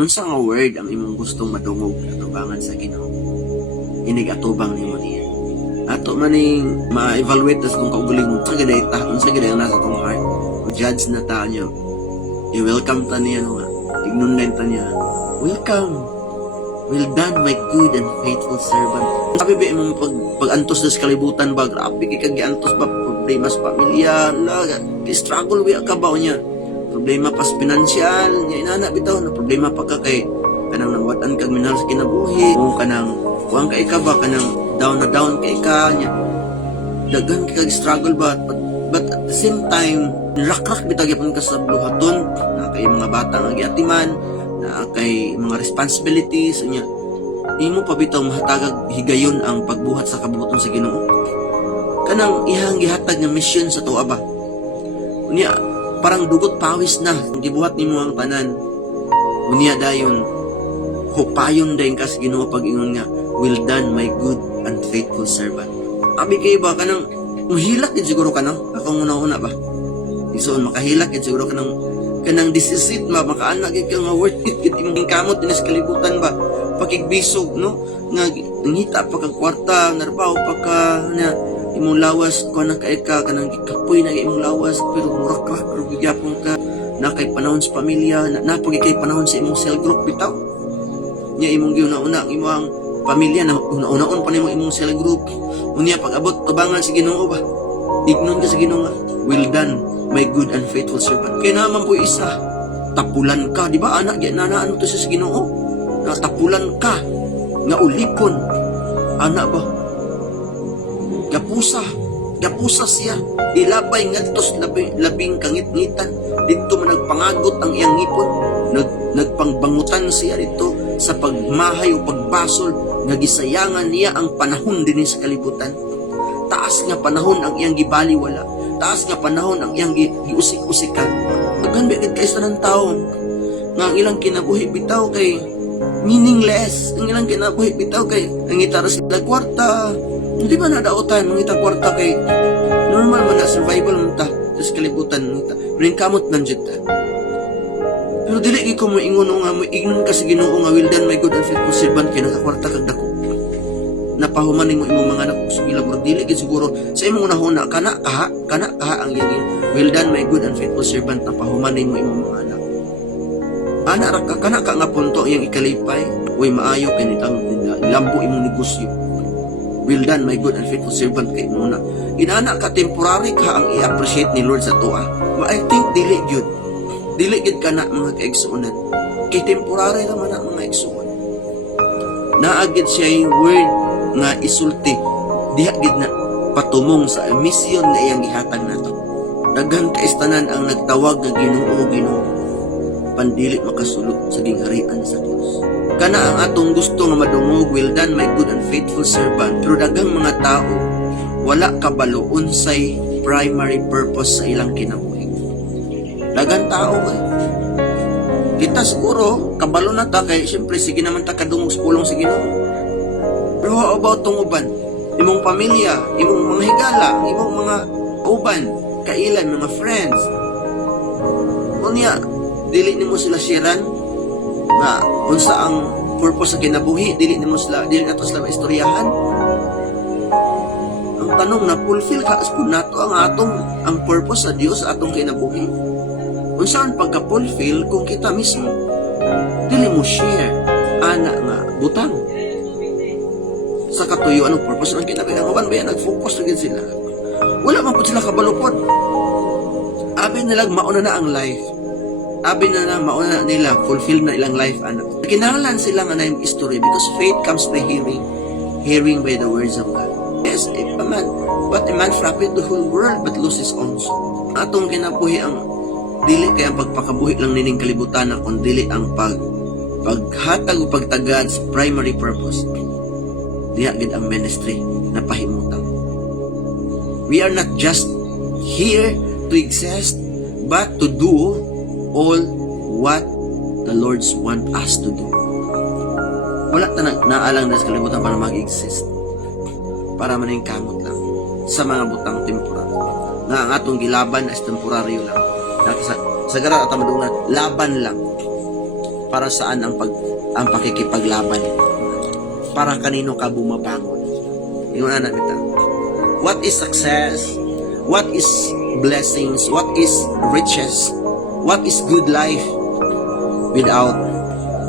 Unsa nga word ang imong gustong madungog atubangan sa Ginoo? Inig atubang nimo niya. Ato maning ma-evaluate as kung kaugalingon sa gid ta, unsa gid ang nasa tong heart. Judge na ta niyo. I-welcome ta niya no nga. Ignundan ta niya. Welcome. Well done, my good and faithful servant. Sabi ba imong pag-antos sa kalibutan ba, grabe kay kag-antos ba problema sa pamilya, struggle wi ka ba niya. Problema pas pinansyal, nya inana bitaw na problema pa ka kay kanang nawatan kag minahal sa kinabuhi, o kanang kuang kay ka ba kanang down na down kay ka nya. Daghan kay struggle ba, but at the same time nirakrak bitaw gyapon ka sa bluhaton na kay mga bata nga giatiman, na kay mga responsibilities nya. Imo pa bitaw mahatagag higayon ang pagbuhat sa kabuhaton sa Ginoo. Kanang ihang gihatag nga mission sa tuwa ba. Unya parang dugot pawis na gibuhat nimo ang tanan. Unya dayon hupayon dayon ka sa Ginoo pag ingon nga, well done my good and faithful servant. Abi kay ba kanang mahilak gid siguro kanang akong una-una ba. Isuon makahilak gid siguro kanang this is it makaanak gid ka nga worth it gid imong kamot dinis kalibutan ba. Pakigbisog no nga ngita pa kag kwarta narbaho pa ka na imong lawas ko na kay ka kanang gikapoy na imong lawas pero murak-rak gyapon ka na kay panahon sa pamilya na pagi kay panahon sa imong cell group bitaw nya imong giuna-una ang imong pamilya na una-unaon pa nimo imong cell group unya pag abot tubangan sa Ginoo ba ignon ka sa Ginoo nga well done my good and faithful servant kay naman po isa tapulan ka di ba anak gyud nanaan to sa Ginoo na tapulan ka nga ulipon anak ba gapusa siya ilabay ngadto sa labing kangit-ngitan dito man nagpangagot ang iyang ngipon nagpangbangutan siya dito sa pagmahay o pagbasol nga gisayangan niya ang panahon dinhi sa kalibutan taas nga panahon ang iyang gibaliwala taas nga panahon ang iyang giusik-usikan daghan bigid kay sa tao nga ang ilang kinabuhi bitaw kay meaningless ang ilang kinabuhi bitaw kay ang itara sila kwarta hindi ba nadautan mangita kwarta kay normal man na survival man ta sa kalibutan nita ring kamot nandiyan ta pero dili ko mo ingon nga mo ignon ka sa Ginoo nga will done my good and faithful servant kay nakakwarta kag dako napahuman nimo imong mga anak sa ilang dili gid siguro sa imong unahuna kana kaha ang iyang will done my good and faithful servant napahuman nimo imong mga anak ra ka kana ka nga punto iyang ikalipay uy maayo kay nitang lambo imong negosyo. Well done, my good and faithful servant kay muna. Inana ka temporary ka ang i-appreciate ni Lord sa tuwa. I think dili gyud. Dili gyud kana mga kaigsuonan. Kay temporary naman ang mga igsuon. Naagid siya word nga isulti. Diha gid na patumong sa mission na iyang gihatag nato. Daghan ka istanan ang nagtawag nga Ginoo. Pandili makasulot sa gingharian sa Dios. Kana ang atong gusto nga madungog, well done my good and faithful servant. Pero daghang mga tao wala kabalo unsay primary purpose sa ilang kinabuhi. Daghang tao kay kita siguro kabalo na ta kay syempre sige naman ta kadungog sa pulong sa Ginoo. Pero how about tong uban? Imong pamilya, imong mga higala, imong mga uban, kailan mga friends. Unya dili nimo sila sharean na unsa ang purpose sa kinabuhi, dili nato sila maistoryahan. Ang tanong na fulfill ka kung nato ang purpose sa Dios sa atong kinabuhi. Unsa ang pagka-fulfill kung kita mismo dili mo share ana nga butang sa katuyo anong purpose ng kinabuhi. Ang uban ba yan nag-focus na gid sila. Wala man pud sila kabalupod. Abi nila mauna na ang life. Abi na mauna nila, fulfill na ilang life, anak. Kinahanglan sila nga na yung history because faith comes by hearing by the words of God. Yes, but a man frapped the whole world but loses own soul. Atong kinabuhi ang dili kay ang pagpakabuhi lang nining kalibutan na kung dili ang paghatag o pagtagad sa primary purpose. Diha gid ang ministry na pahimutang. We are not just here to exist but to do all what the Lord's want us to do. Wala ta naalang na sa kalibutan para mag-exist. Para maning kamot lang sa mga butang temporary. Nga ang atong gilaban as temporaryo lang. Sa gara at madungan, laban lang. para saan ang pakikipaglaban? Para kanino ka bumabangon? Yung anak kita. What is success? What is blessings? What is riches? What is good life without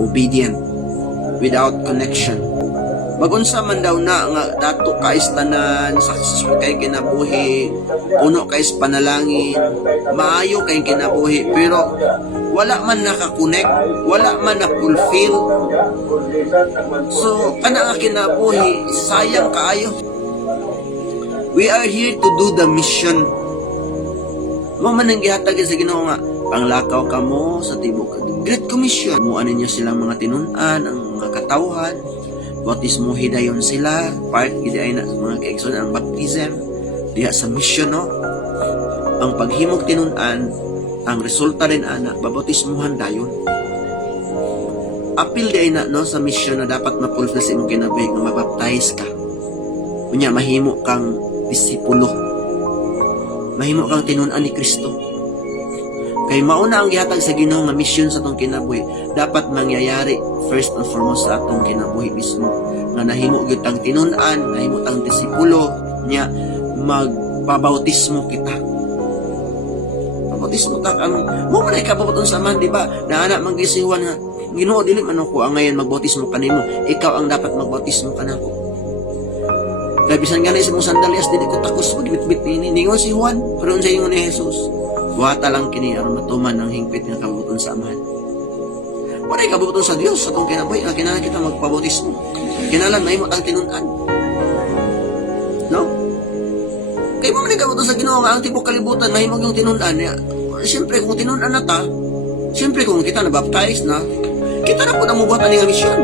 obedient, without connection? Magunsa man daw na nga dato ka istanan, successful kay kinabuhi, puno kay panalangin, maayo kay kinabuhi, pero wala man nakakonect, wala man na-fulfill. So, kana nga kinabuhi, sayang kaayo. We are here to do the mission. Mo man ang gihatag sa Ginoo nga, panglakaw ka mo sa tibok. Great Commission. Muan ninyo silang mga tinunan, ang mga katawhan, bautismo hidayon sila, part gid ay na mga kaigsoon ang baptism diha sa mission, no? Ang paghimog tinunan, ang resulta rin ana babautismuhan dayon. Apil di na, no, sa mission na dapat mapulfil sa imong kinabuhi nga mabaptize ka. Unya mahimo kang disipulo. Mahimo kang tinunan ni Kristo. Kay mauna ang gihatag sa Ginoo nga mission sa atong kinabuhi, dapat mangyayari first and foremost sa atong kinabuhi mismo. Nga nahimo gyud tang tinunan, nahimo tang disipulo nya magpabautismo kita. Pabautismo ta ang mo man ay kababaton sa man, di ba? Na anak manggisiwan nga Ginoo dili man ako ang ngayon magbautismo kanimo, ikaw ang dapat magbautismo kanako. Kaya bisan nga na sa mong sandalias, dili ko takos magbitbit ni ningon si Juan, pero sa ingon ni Jesus. Buhata lang kini aron matuman ang hingpit nga kabubuton sa Amahan. Wala kabubuton sa Dios sa atong kinabuhi, nga kinahanglan kita magpabautismo. Kinahanglan mahimo ang tinunan. No? Kay mo man kabubuton sa Ginoo nga ang tibok kalibutan mahimo yung tinunan niya. Siyempre kung tinunan na ta, siyempre kung kita na baptize na, kita na po na mubuhat ani nga misyon.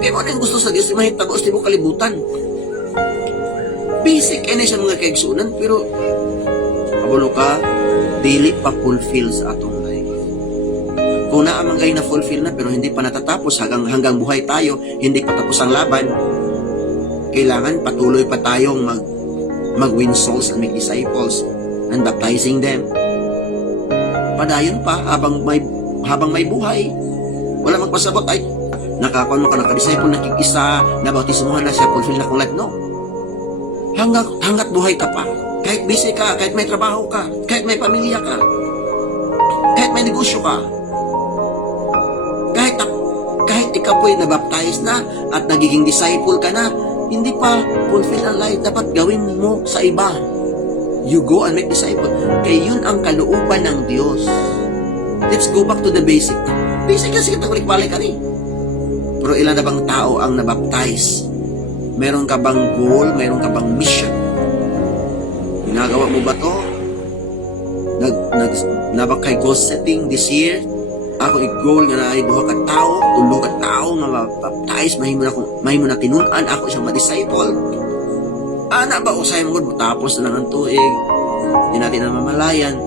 Kay mo nang gusto sa Dios mahitabo sa tibok kalibutan. Basic ini sa mga kaigsunan, pero kabulo ka, dili pa fulfill sa atong life. Kung naamangay na fulfill na pero hindi pa natatapos hanggang buhay tayo, hindi pa tapos ang laban, kailangan patuloy pa tayong mag-win souls and make disciples and baptizing them. Padayon pa habang may buhay. Wala magpasabot ay nakakuan mo ka naka-disciple nakikisa na bautismuhan na siya fulfill na kung life. No. Hanggat buhay ka pa. Kahit busy ka, kahit may trabaho ka, kahit may pamilya ka, kahit may negosyo ka, kahit ikaw po'y nabaptize na at nagiging disciple ka na, hindi pa fulfill ang life, dapat gawin mo sa iba. You go and make disciple. Kaya yun ang kalooban ng Diyos. Let's go back to the basic. Basic kasi kita balik-balik ka rin. Pero ilan na bang tao ang nabaptize? Meron ka bang goal? Meron ka bang mission? Ginagawa mo ba to? Nabak kay goal setting this year? Ako i-goal nga na ay buha ka tao, tulo ka tao nga mabaptize, mahimo na tinunan, ako siyang ma-disciple. Ana ba usay mo gud tapos na lang ang tuig? Di natin na mamalayan.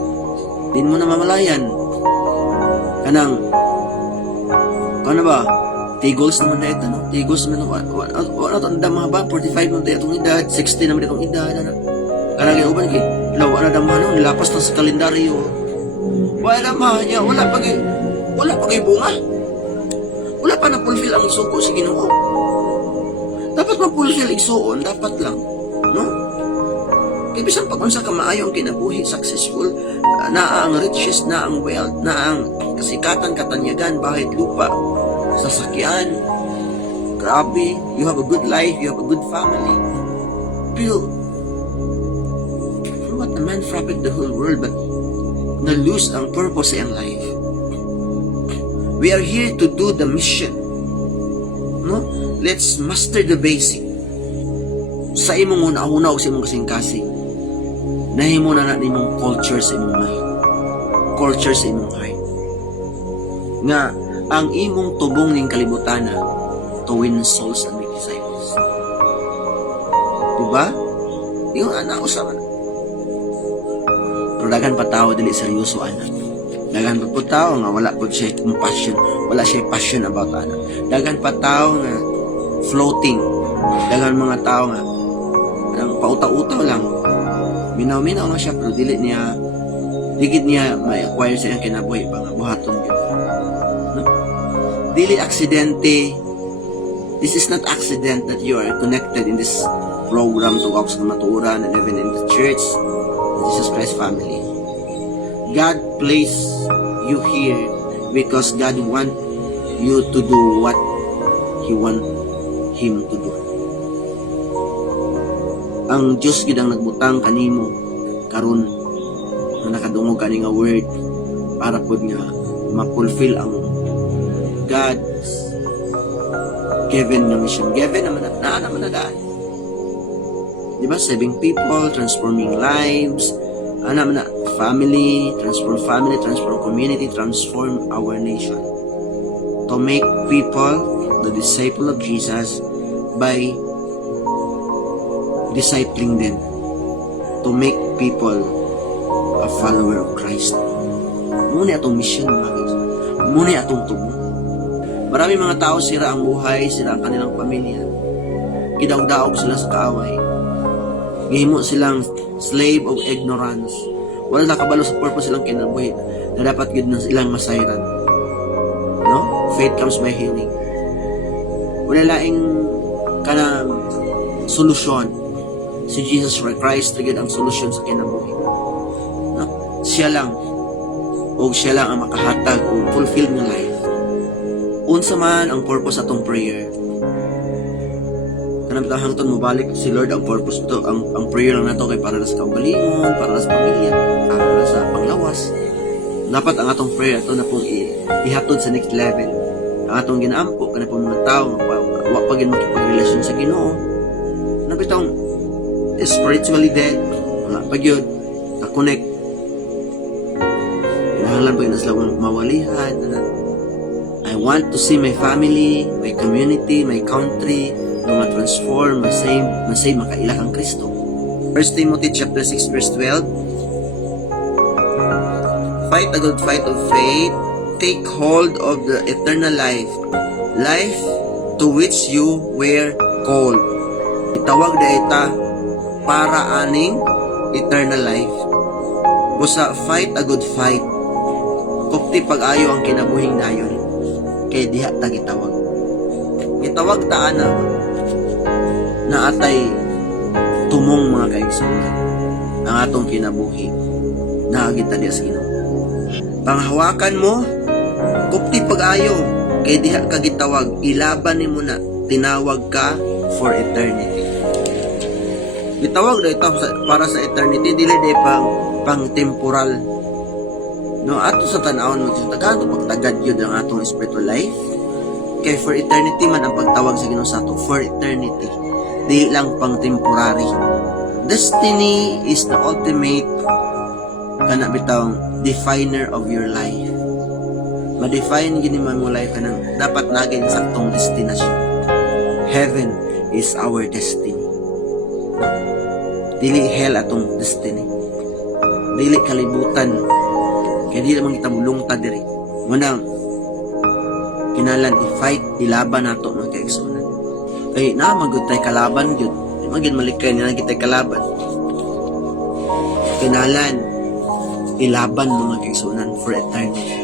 Din mo na mamalayan. Kanang ba? Tigos naman na ito, no? Tigos naman, wala ito, ang dama ba? 45 naman ito itong edad, 60 naman itong edad, ano? Karang iuban, lawa na dama, no? Nilapas na sa kalendaryo. Wala naman niya, wala pa kay bunga. Wala pa na-fulfill ang isuko sa Ginoo. Dapat ma-fulfill isuon, dapat lang, no? Kaya bisan pag unsa ka maayo ang kinabuhi, successful, na ang riches, na ang wealth, na ang kasikatan, katanyagan, bahay, lupa, sasakyan, grabe, you have a good life, you have a good family. Pero, for what a man profit the whole world, but na-lose ang purpose sa iyang life. We are here to do the mission. No? Let's master the basic. Sa imong una-una o sa imong kasing-kasing, nahimo na natin imong culture sa imong mind. Culture sa imong heart. Nga, ang imong tubong ning kalibutan na to win souls and make disciples. Diba? Yung anak usapan. Pero dagan pa tao dili seryoso anak. Dagan pa po tao nga wala po siya compassion, wala siya passion about anak. Dagan pa tao nga floating. Dagan mga tao nga ang pauta-utaw lang. Minaw-minaw lang siya pero dili niya may acquire sa iyang kinabuhi pa nga buhaton yun. No? Dili aksidente. This is not accident that you are connected in this program to walk sa maturan and even in the church, the Jesus Christ family. God placed you here because God want you to do what He want Him to do. Ang Diyos gid ang nagbutang kanimo karon na nakadungog kani nga word para pud nga ma-fulfill ang God's given na mission. Given naman na daan. Diba? Saving people, transforming lives, family, transform community, transform our nation. To make people the disciple of Jesus by discipling them. To make people a follower of Christ. Muna atong mission mga guys. Muna atong tubo. Marami mga tao sira ang buhay, sira ang kanilang pamilya. Kidaog-daog sila sa kaaway. Gihimo silang slave of ignorance. Wala nakabalo sa purpose silang kinabuhi na dapat gid na silang masayran. No? Faith comes by healing. Wala laing kanang solusyon. Si Jesus Christ gid ang solusyon sa kinabuhi. No? Siya lang ang makahatag o fulfill ng life. Unsa man ang purpose atong prayer. Kanang hangtod mobalik si Lord ang purpose to, ang prayer lang nato kay para sa kaugalingon, para sa pamilya, para sa panglawas. Dapat ang atong prayer ato na pong ihatod sa next level. Ang atong ginaampo kana pong mga tao wa pa gid makipagrelasyon sa Ginoo. Nabitong spiritually dead, wala pa gyud ka-connect. Kinahanglan pa yun sila mawalihan. I want to see my family, my community, my country, ma-transform, masave, makaila kang Kristo. 1 Timothy chapter 6 verse 12. Fight a good fight of faith. Take hold of the eternal life to which you were called. Itawag na ita para aning eternal life. Busa fight a good fight. Kupti pag-ayo ang kinabuhing dayon. Kay diha ta gitawag. Gitawag ta na atay tumong mga kaigsunan ang atong kinabuhi na agita diha sa Ginoo. Panghawakan mo kupti pag-ayo kay diha ka gitawag, ilaban nimo na tinawag ka for eternity. Gitawag na ito para sa eternity, dili di pang temporal. No, ato sa tanawon mo sa tagad pagtagad yun ang atong spiritual life. Kay for eternity man ang pagtawag sa Ginoo sa ato, for eternity. Di lang pang temporary. Destiny is the ultimate kana bitawng definer of your life. Ma-define gini man mo life kanang dapat naging saktong destination. Heaven is our destiny. Dili hell atong destiny. Dili kalibutan. Kaya di naman kita mulungta diri. Muna, kinalan i-fight, ilaban nato mga kaigsunan. Kaya na, magod tayo kalaban yun. Magin malikay na kita kalaban. Kinalan, ilaban mga kaigsunan for eternity.